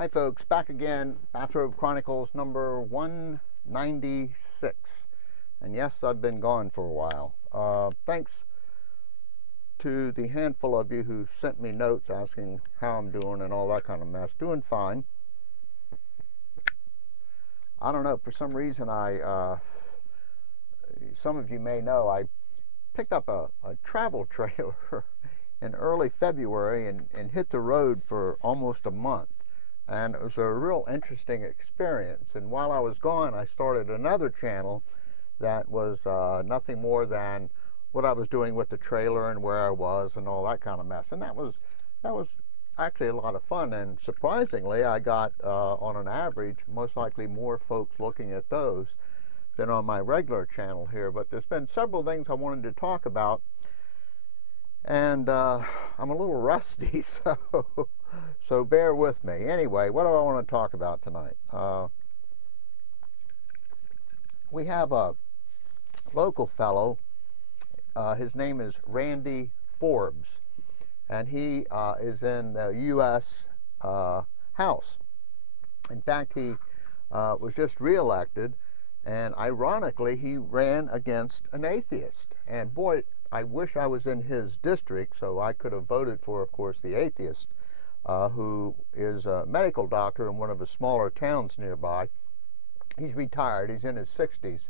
Hi folks, back again, Bathrobe Chronicles number 196. And yes, I've been gone for a while. Thanks to the handful of you who sent me notes asking how I'm doing and all that kind of mess. Doing fine. I don't know, for some reason some of you may know, I picked up a travel trailer in early February and hit the road for almost a month. And it was a real interesting experience. And while I was gone, I started another channel that was nothing more than what I was doing with the trailer and where I was and all that kind of mess. And that was actually a lot of fun. And surprisingly, I got on an average most likely more folks looking at those than on my regular channel here. But there's been several things I wanted to talk about, and I'm a little rusty, so bear with me. Anyway, what do I want to talk about tonight? We have a local fellow. His name is Randy Forbes, and he is in the U.S. House. In fact, he was just reelected, and ironically, he ran against an atheist. And boy, I wish I was in his district so I could have voted for, of course, the atheist. Who is a medical doctor in one of the smaller towns nearby. He's retired. He's in his 60s,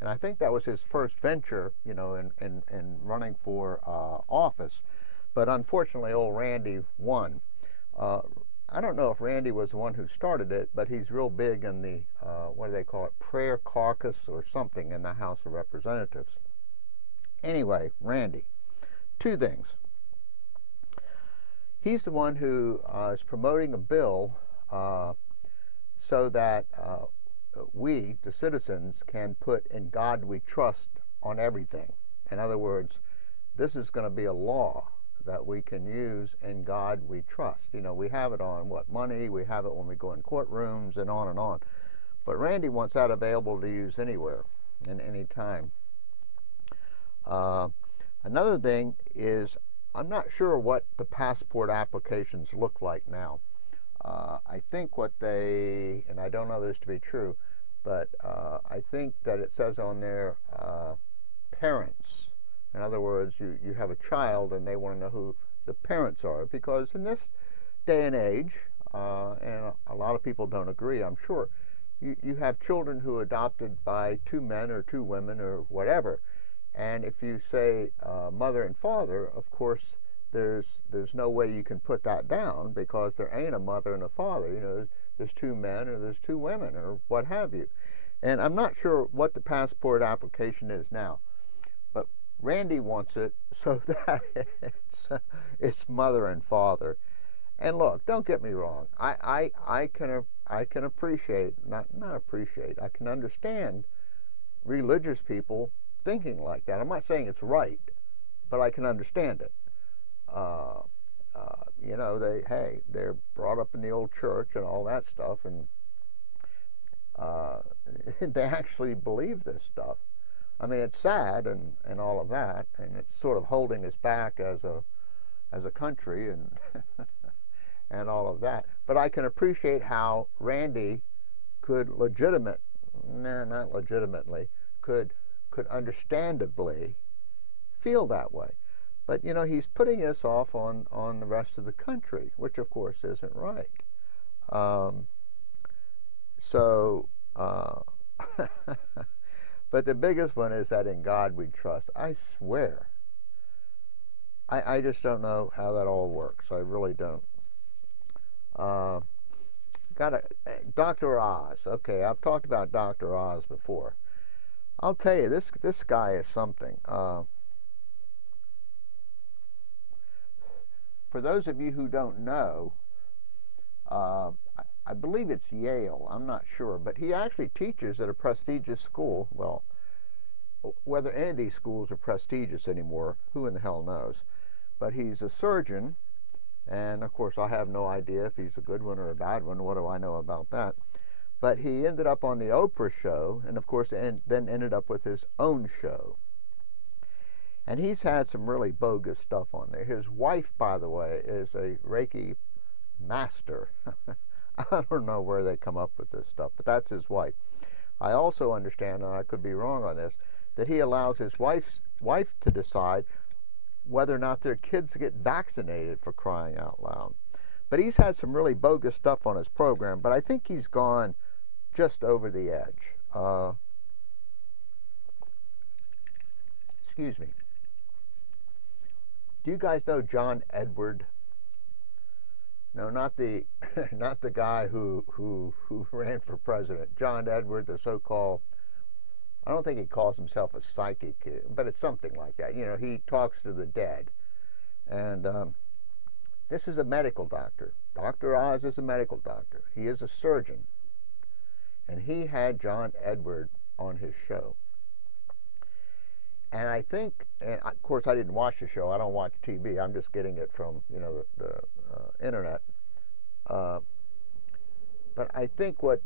and I think that was his first venture, you know, in running for office. But unfortunately, old Randy won. I don't know if Randy was the one who started it, but he's real big in the what do they call it, prayer caucus or something in the House of Representatives. Anyway, Randy, two things. He's the one who is promoting a bill so that we, the citizens, can put "In God We Trust" on everything. In other words, this is going to be a law that we can use, "In God We Trust." You know, we have it on what, money, we have it when we go in courtrooms and on and on. But Randy wants that available to use anywhere and any time. Another thing is, I'm not sure what the passport applications look like now. I think what they, and I don't know this to be true, but I think that it says on there parents. In other words, you have a child and they want to know who the parents are, because in this day and age, and a lot of people don't agree, I'm sure, you have children who are adopted by two men or two women or whatever. And if you say mother and father, of course, there's no way you can put that down, because there ain't a mother and a father. You know, there's two men or there's two women or what have you. And I'm not sure what the passport application is now, but Randy wants it so that it's mother and father. And look, don't get me wrong. I can appreciate, not appreciate, I can understand religious people thinking like that. I'm not saying it's right, but I can understand it. You know, they're brought up in the old church and all that stuff, and they actually believe this stuff. I mean, it's sad and all of that, and it's sort of holding us back as a country and and all of that. But I can appreciate how Randy could not legitimately, could understandably feel that way. But, you know, he's putting this off on the rest of the country, which, of course, isn't right. But the biggest one is that "In God We Trust." I swear. I just don't know how that all works. I really don't. Dr. Oz. Okay, I've talked about Dr. Oz before. I'll tell you, this guy is something. For those of you who don't know, I believe it's Yale, I'm not sure, but he actually teaches at a prestigious school. Well, whether any of these schools are prestigious anymore, who in the hell knows? But he's a surgeon, and of course I have no idea if he's a good one or a bad one. What do I know about that? But he ended up on the Oprah show, and of course then ended up with his own show. And he's had some really bogus stuff on there. His wife, by the way, is a Reiki master. I don't know where they come up with this stuff, but that's his wife. I also understand, and I could be wrong on this, that he allows his wife to decide whether or not their kids get vaccinated, for crying out loud. But he's had some really bogus stuff on his program, but I think he's gone just over the edge. Excuse me. Do you guys know John Edward? No, not the not the guy who ran for president. John Edward, the so-called, I don't think he calls himself a psychic, but it's something like that. You know, he talks to the dead. And this is a medical doctor. Dr. Oz is a medical doctor. He is a surgeon. And he had John Edward on his show. And I think, and of course I didn't watch the show. I don't watch TV. I'm just getting it from, you know, the internet. But I think what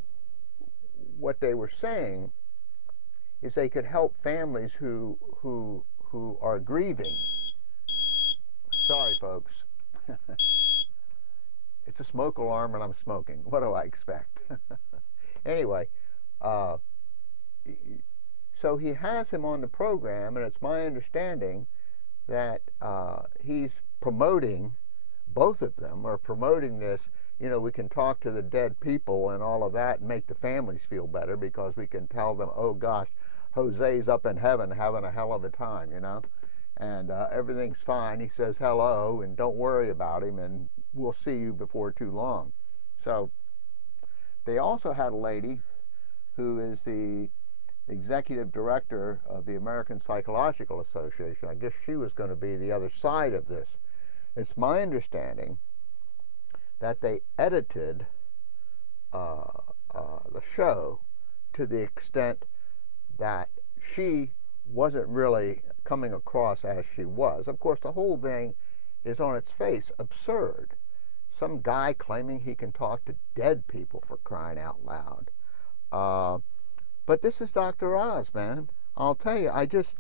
they were saying is they could help families who are grieving. Sorry, folks. It's a smoke alarm and I'm smoking. What do I expect? Anyway, so he has him on the program, and it's my understanding that he's promoting, both of them are promoting this, you know, we can talk to the dead people and all of that and make the families feel better because we can tell them, oh gosh, Jose's up in heaven having a hell of a time, you know, and everything's fine. He says hello and don't worry about him and we'll see you before too long. So they also had a lady who is the executive director of the American Psychological Association. I guess she was going to be the other side of this. It's my understanding that they edited the show to the extent that she wasn't really coming across as she was. Of course, the whole thing is on its face absurd. Some guy claiming he can talk to dead people, for crying out loud. But this is Dr. Oz, man. I'll tell you, I just,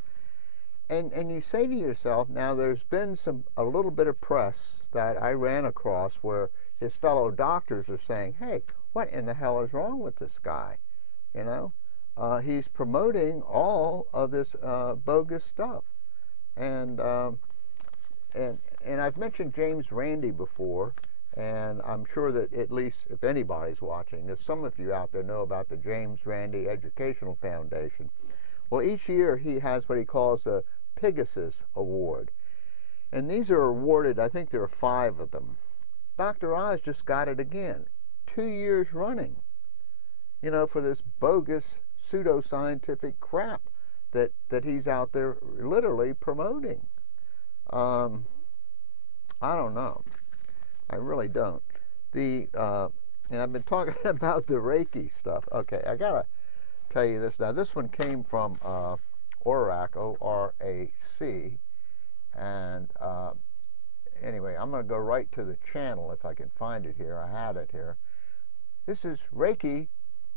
and you say to yourself, now there's been a little bit of press that I ran across where his fellow doctors are saying, hey, what in the hell is wrong with this guy? You know, he's promoting all of this bogus stuff. And I've mentioned James Randi before, and I'm sure that at least if anybody's watching, if some of you out there know about the James Randi Educational Foundation. Well, each year he has what he calls the Pegasus Award. And these are awarded, I think there are 5 of them. Dr. Oz just got it again, 2 years running, you know, for this bogus pseudoscientific crap that he's out there literally promoting. I don't know. I really don't. And I've been talking about the Reiki stuff. Okay, I gotta tell you this now. This one came from ORAC, O-R-A-C, and anyway, I'm going to go right to the channel if I can find it here. I had it here. This is Reiki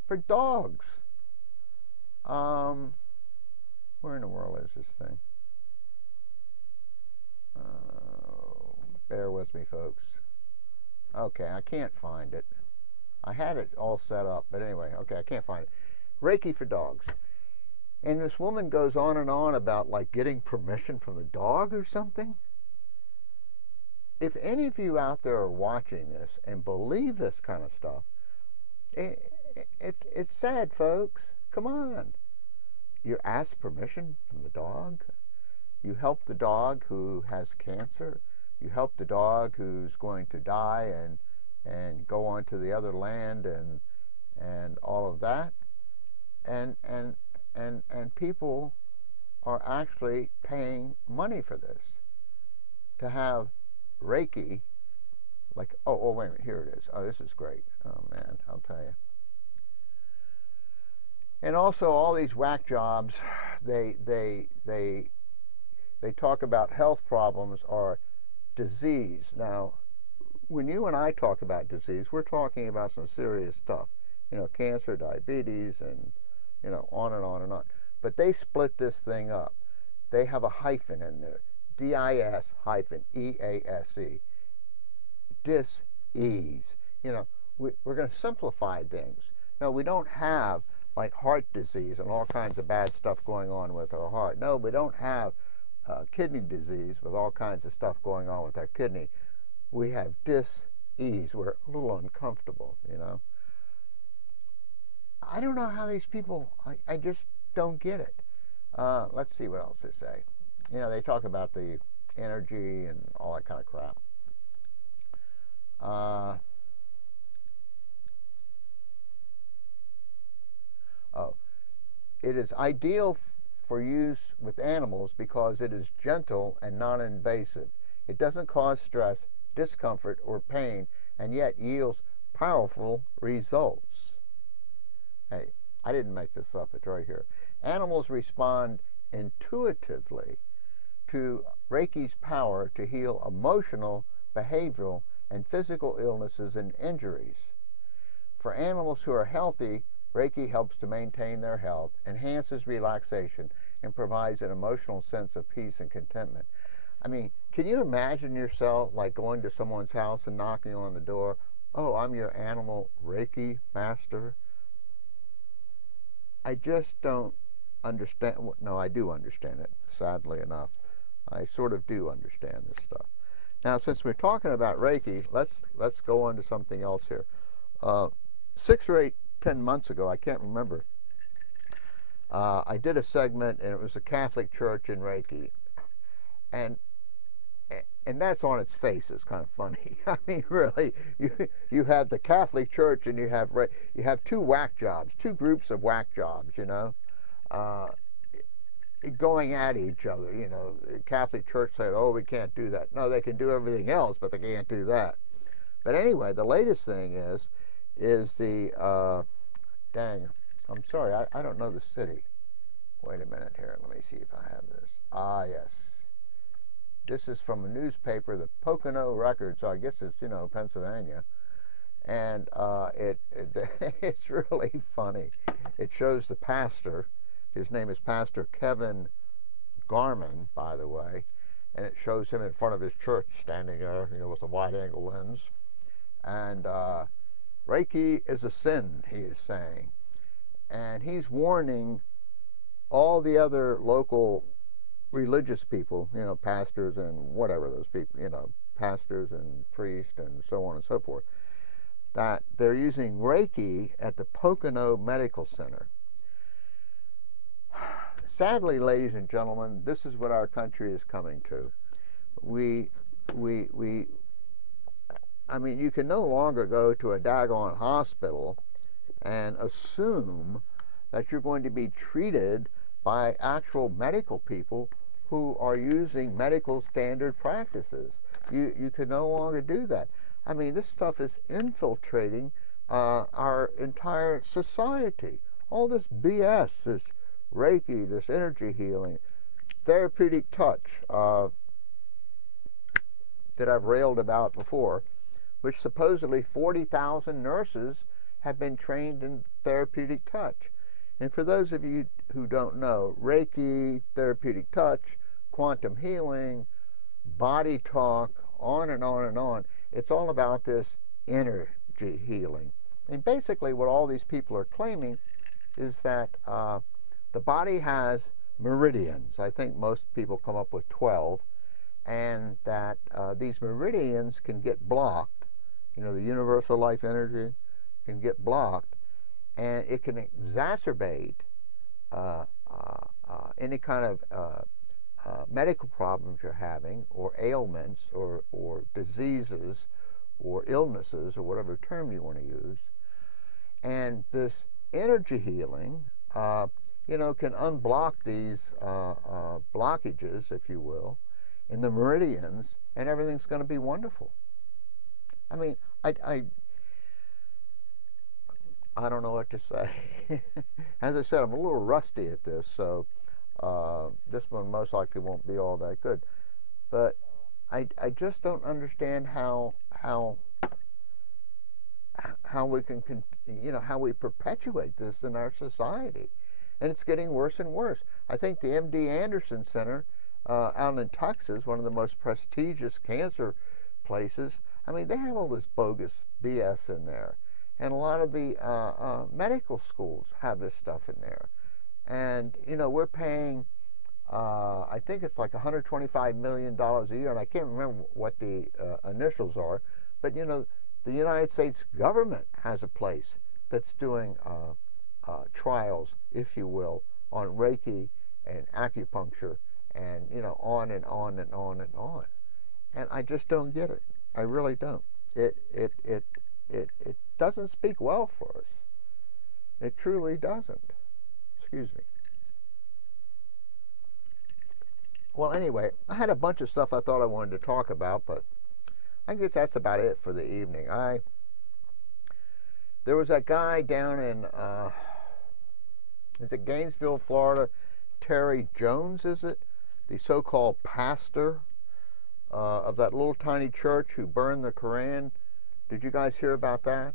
for dogs. Where in the world is this thing? Bear with me, folks. Okay, I can't find it. I had it all set up, but anyway, okay, I can't find it. Reiki for dogs. And this woman goes on and on about like getting permission from the dog or something. If any of you out there are watching this and believe this kind of stuff, it's sad, folks. Come on. You ask permission from the dog. You help the dog who has cancer. You help the dog who's going to die and go on to the other land and all of that. And people are actually paying money for this to have Reiki. Like, oh wait a minute, here it is. Oh, this is great. Oh man, I'll tell you. And also all these whack jobs, they talk about health problems or disease. Now, when you and I talk about disease, we're talking about some serious stuff. You know, cancer, diabetes, and, you know, on and on and on. But they split this thing up. They have a hyphen in there. D-I-S-E-A-S-E. Dis-ease. You know, we're going to simplify things. No, we don't have like heart disease and all kinds of bad stuff going on with our heart. No, we don't have kidney disease with all kinds of stuff going on with our kidney. We have dis-ease. We're a little uncomfortable, you know. I don't know how these people, I just don't get it. Let's see what else they say. You know, they talk about the energy and all that kind of crap. Oh, it is ideal for use with animals because it is gentle and non-invasive. It doesn't cause stress, discomfort, or pain, and yet yields powerful results. Hey, I didn't make this up, it's right here. Animals respond intuitively to Reiki's power to heal emotional, behavioral, and physical illnesses and injuries. For animals who are healthy, Reiki helps to maintain their health, enhances relaxation, and provides an emotional sense of peace and contentment. I mean, can you imagine yourself like going to someone's house and knocking on the door? Oh, I'm your animal Reiki master. I just don't understand. No, I do understand it, sadly enough. I sort of do understand this stuff. Now, since we're talking about Reiki, let's go on to something else here. 6 or 8, 10 months ago, I can't remember, I did a segment, and it was a Catholic church in Reiki, and that's on its face is kind of funny. I mean, really, you have the Catholic Church and you have two whack jobs, two groups of whack jobs, you know, going at each other. You know, the Catholic Church said, "Oh, we can't do that." No, they can do everything else, but they can't do that. But anyway, the latest thing is the dang. I'm sorry, I don't know the city. Wait a minute here. Let me see if I have this. Ah, yes. This is from a newspaper, the Pocono Record, so I guess it's, you know, Pennsylvania. And it's really funny. It shows the pastor. His name is Pastor Kevin Garman, by the way. And it shows him in front of his church standing there, you know, with a wide-angle lens. And Reiki is a sin, he is saying. And he's warning all the other local religious people, you know, pastors and whatever those people, you know, pastors and priests and so on and so forth, that they're using Reiki at the Pocono Medical Center. Sadly, ladies and gentlemen, this is what our country is coming to. I mean, you can no longer go to a daggone hospital and assume that you're going to be treated by actual medical people who are using medical standard practices. You can no longer do that. I mean, this stuff is infiltrating our entire society. All this BS, this Reiki, this energy healing, therapeutic touch that I've railed about before, which supposedly 40,000 nurses have been trained in therapeutic touch. And for those of you who don't know, Reiki, therapeutic touch, quantum healing, body talk, on and on and on, it's all about this energy healing. And basically what all these people are claiming is that the body has meridians. I think most people come up with 12, and that these meridians can get blocked. You know, the universal life energy can get blocked, and it can exacerbate any kind of medical problems you're having, or ailments, or diseases, or illnesses, or whatever term you want to use. And this energy healing, you know, can unblock these blockages, if you will, in the meridians, and everything's going to be wonderful. I mean, I don't know what to say. As I said, I'm a little rusty at this, so this one most likely won't be all that good. But I just don't understand how we can, you know, how we perpetuate this in our society. And it's getting worse and worse. I think the MD Anderson Center out in Texas, one of the most prestigious cancer places, I mean, they have all this bogus BS in there. and a lot of the medical schools have this stuff in there. And, we're paying, I think it's like $125 million a year, and I can't remember what the initials are, but, the United States government has a place that's doing trials, if you will, on Reiki and acupuncture and, on and on and on and on. And I just don't get it. I really don't. It doesn't speak well for us. It truly doesn't. Excuse me. Well, anyway, I had a bunch of stuff I thought I wanted to talk about, but I guess that's about it for the evening. There was that guy down in, is it Gainesville, Florida? Terry Jones, is it? The so-called pastor of that little tiny church who burned the Koran. Did you guys hear about that?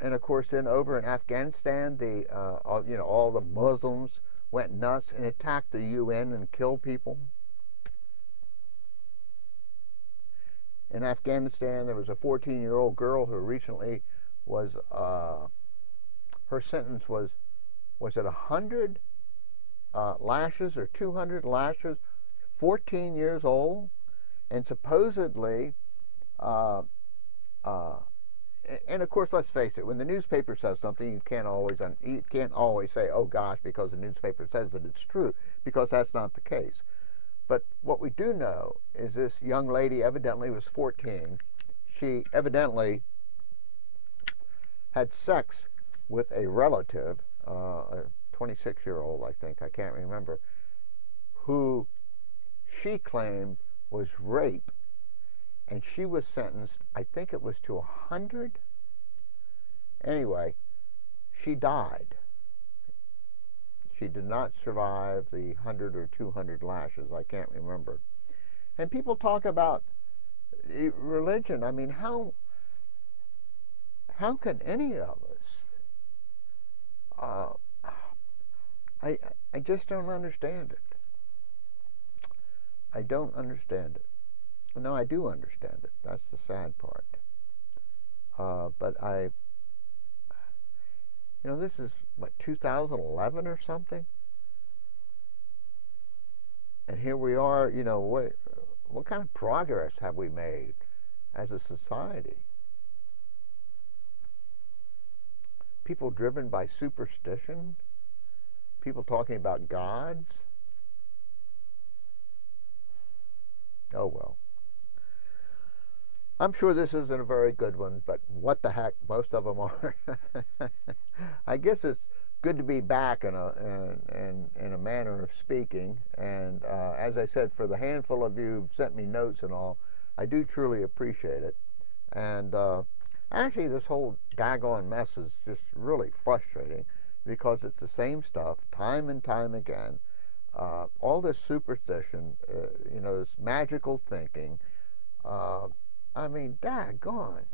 And of course, then over in Afghanistan, all the Muslims went nuts and attacked the UN and killed people. In Afghanistan, there was a 14-year-old girl who recently was, her sentence was it 100 lashes or 200 lashes? 14 years old, and supposedly, and of course, let's face it, when the newspaper says something, you can't always say, oh gosh, because the newspaper says that it's true, because that's not the case. But what we do know is this young lady evidently was 14. She evidently had sex with a relative, a 26-year-old, I think, I can't remember, who she claimed was rape, and she was sentenced, I think it was to 100. Anyway, she died. She did not survive the 100 or 200 lashes, I can't remember. And people talk about religion. I mean, how can any of us? I just don't understand it. I don't understand it. No, I do understand it. That's the sad part. But this is, 2011 or something? And here we are, what kind of progress have we made as a society? People driven by superstition? People talking about gods? Oh well. I'm sure this isn't a very good one, but what the heck, most of them are. I guess it's good to be back in a manner of speaking, and as I said, for the handful of you who've sent me notes and all, I do truly appreciate it. And actually, this whole daggone mess is just really frustrating, because it's the same stuff time and time again. All this superstition, this magical thinking. I mean, daggone.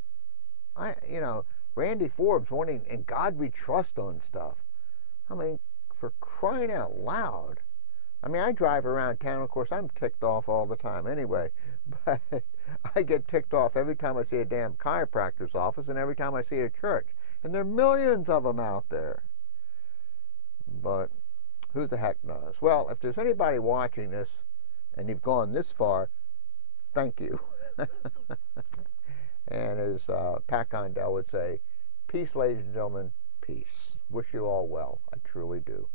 Randy Forbes wanting "In God We Trust" on stuff. I mean, for crying out loud. I mean, I drive around town, of course, I'm ticked off all the time anyway, but I get ticked off every time I see a damn chiropractor's office and every time I see a church. And there are millions of them out there. But who the heck knows? Well, if there's anybody watching this and you've gone this far, thank you. And as Pat Condell would say, peace, ladies and gentlemen, peace. Wish you all well. I truly do.